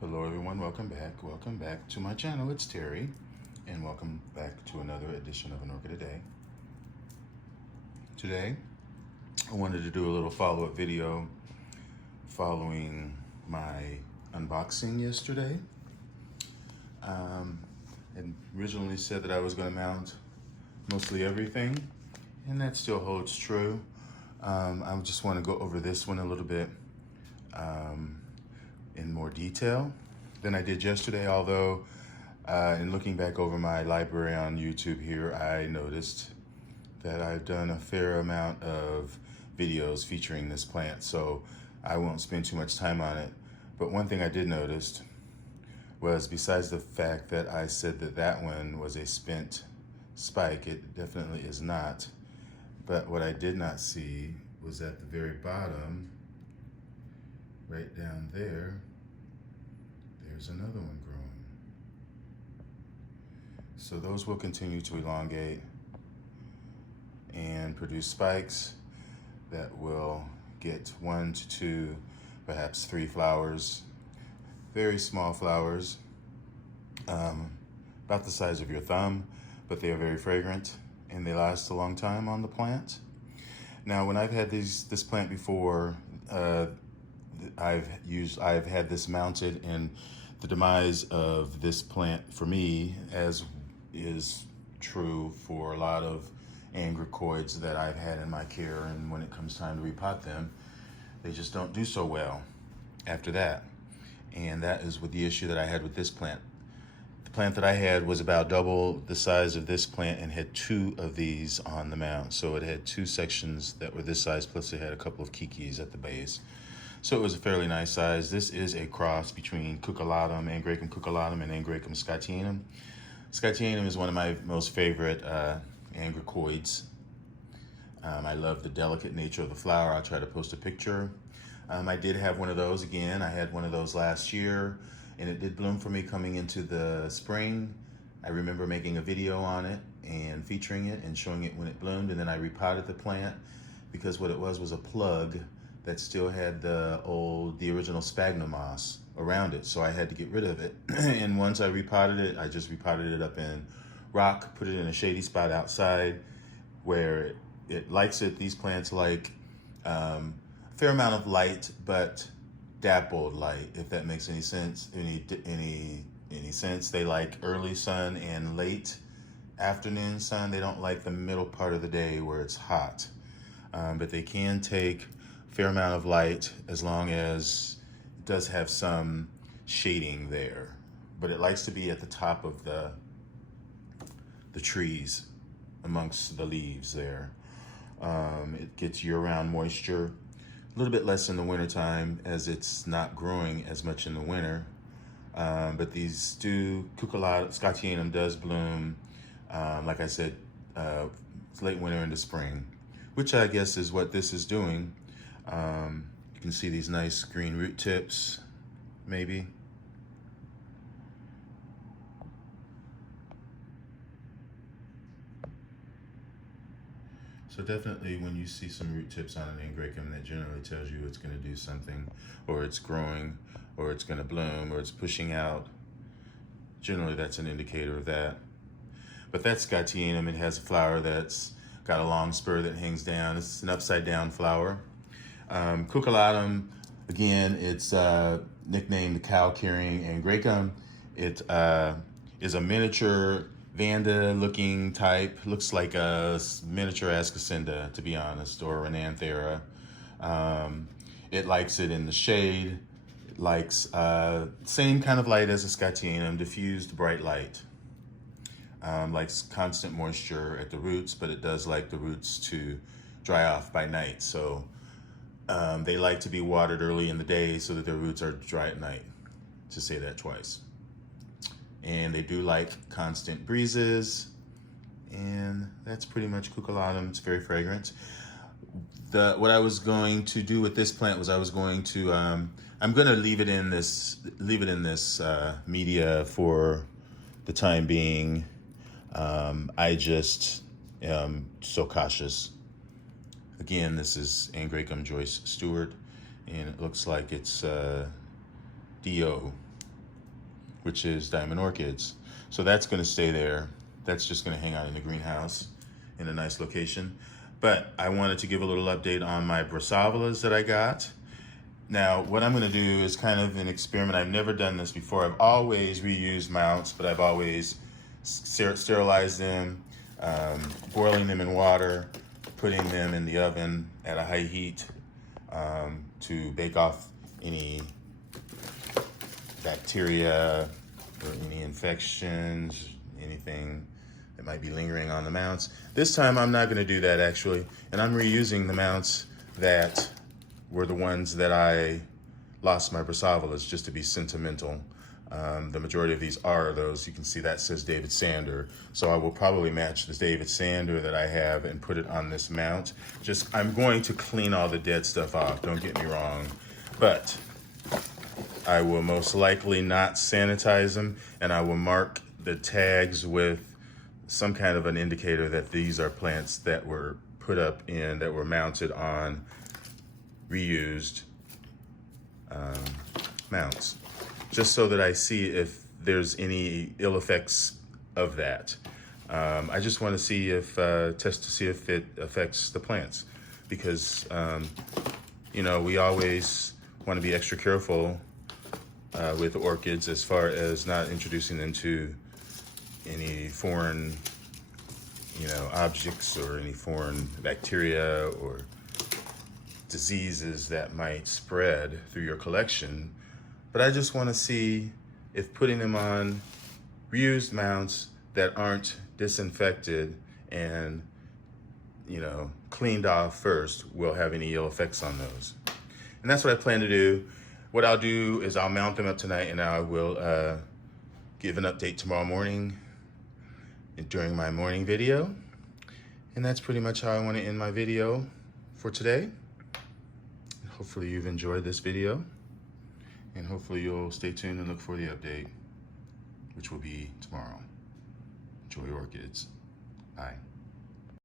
Hello everyone, welcome back to my channel. It's Terry, and welcome back to another edition of An Orchid a Day. Today, I wanted to do a little follow-up video following my unboxing yesterday. I originally said that I was going to mount mostly everything, and that still holds true. I just want to go over this one a little bit in more detail than I did yesterday, although in looking back over my library on YouTube here, I noticed that I've done a fair amount of videos featuring this plant, so I won't spend too much time on it. But one thing I did notice was, besides the fact that I said that that one was a spent spike, it definitely is not. But what I did not see was at the very bottom, right down there, there's another one growing. So those will continue to elongate and produce spikes that will get 1 to 2, perhaps 3 flowers. Very small flowers, about the size of your thumb, but they are very fragrant and they last a long time on the plant. Now, when I've had this plant before, I've had this mounted, and the demise of this plant for me, as is true for a lot of Angraecoids that I've had in my care, and when it comes time to repot them, they just don't do so well after that. And that is with the issue that I had with this plant. The plant that I had was about double the size of this plant and had 2 of these on the mount. So it had 2 sections that were this size, plus it had a couple of kikis at the base. So it was a fairly nice size. This is a cross between cucullatum, Angraecum cucullatum, and Angraecum scotianum. Scotianum is one of my most favorite Angraecoids. I love the delicate nature of the flower. I'll try to post a picture. I did have one of those again. I had one of those last year, and it did bloom for me coming into the spring. I remember making a video on it and featuring it and showing it when it bloomed, and then I repotted the plant because what it was a plug that still had the original sphagnum moss around it, so I had to get rid of it. And once I repotted it, I just repotted it up in rock, put it in a shady spot outside where it likes it. These plants like a fair amount of light, but dappled light, if that makes any sense. Any sense. They like early sun and late afternoon sun. They don't like the middle part of the day where it's hot, but they can take fair amount of light as long as it does have some shading there. But it likes to be at the top of the trees amongst the leaves there. It gets year-round moisture, a little bit less in the wintertime as it's not growing as much in the winter. But these cucullatum scotianum does bloom, like I said, late winter into spring, which I guess is what this is doing. You can see these nice green root tips, maybe. So definitely when you see some root tips on an Angraecum, that generally tells you it's going to do something, or it's growing, or it's going to bloom, or it's pushing out. Generally that's an indicator of that. But that's scotianum. It has a flower that's got a long spur that hangs down. It's an upside down flower. Cucullatum, again, it's nicknamed the cow-carrying Angraecum. It is a miniature Vanda looking type. Looks like a miniature Ascocynda, to be honest, or an Anthera. It likes it in the shade. It likes same kind of light as a scotianum, diffused bright light. Likes constant moisture at the roots, but it does like the roots to dry off by night. So they like to be watered early in the day so that their roots are dry at night, to say that twice. And they do like constant breezes, and that's pretty much cucullatum. It's very fragrant. What I was going to do with this plant was I was going to, I'm going to leave it in this media for the time being. I just am so cautious. Again, this is Angraecum Joyce Stewart, and it looks like it's DO. which is diamond orchids. So that's going to stay there. That's just going to hang out in the greenhouse in a nice location. But I wanted to give a little update on my Brassavolas that I got. Now, what I'm going to do is kind of an experiment. I've never done this before. I've always reused mounts, but I've always sterilized them, boiling them in water, putting them in the oven at a high heat to bake off any bacteria or any infections, anything that might be lingering on the mounts. This time I'm not going to do that actually, and I'm reusing the mounts that were the ones that I lost my Brassavolas, just to be sentimental. The majority of these are those. You can see that says David Sander. So I will probably match the David Sander that I have and put it on this mount. I'm going to clean all the dead stuff off, don't get me wrong. But I will most likely not sanitize them, and I will mark the tags with some kind of an indicator that these are plants that were put up in, that were mounted on reused mounts, just so that I see if there's any ill effects of that. I just want to see if, test to see if it affects the plants, because, you know, we always want to be extra careful with orchids as far as not introducing them to any foreign, you know, objects or any foreign bacteria or diseases that might spread through your collection. But I just want to see if putting them on reused mounts that aren't disinfected and, you know, cleaned off first will have any ill effects on those. And that's what I plan to do. What I'll do is I'll mount them up tonight, and I will give an update tomorrow morning during my morning video. And that's pretty much how I want to end my video for today. Hopefully you've enjoyed this video, and hopefully you'll stay tuned and look for the update, which will be tomorrow. Enjoy orchids. Bye.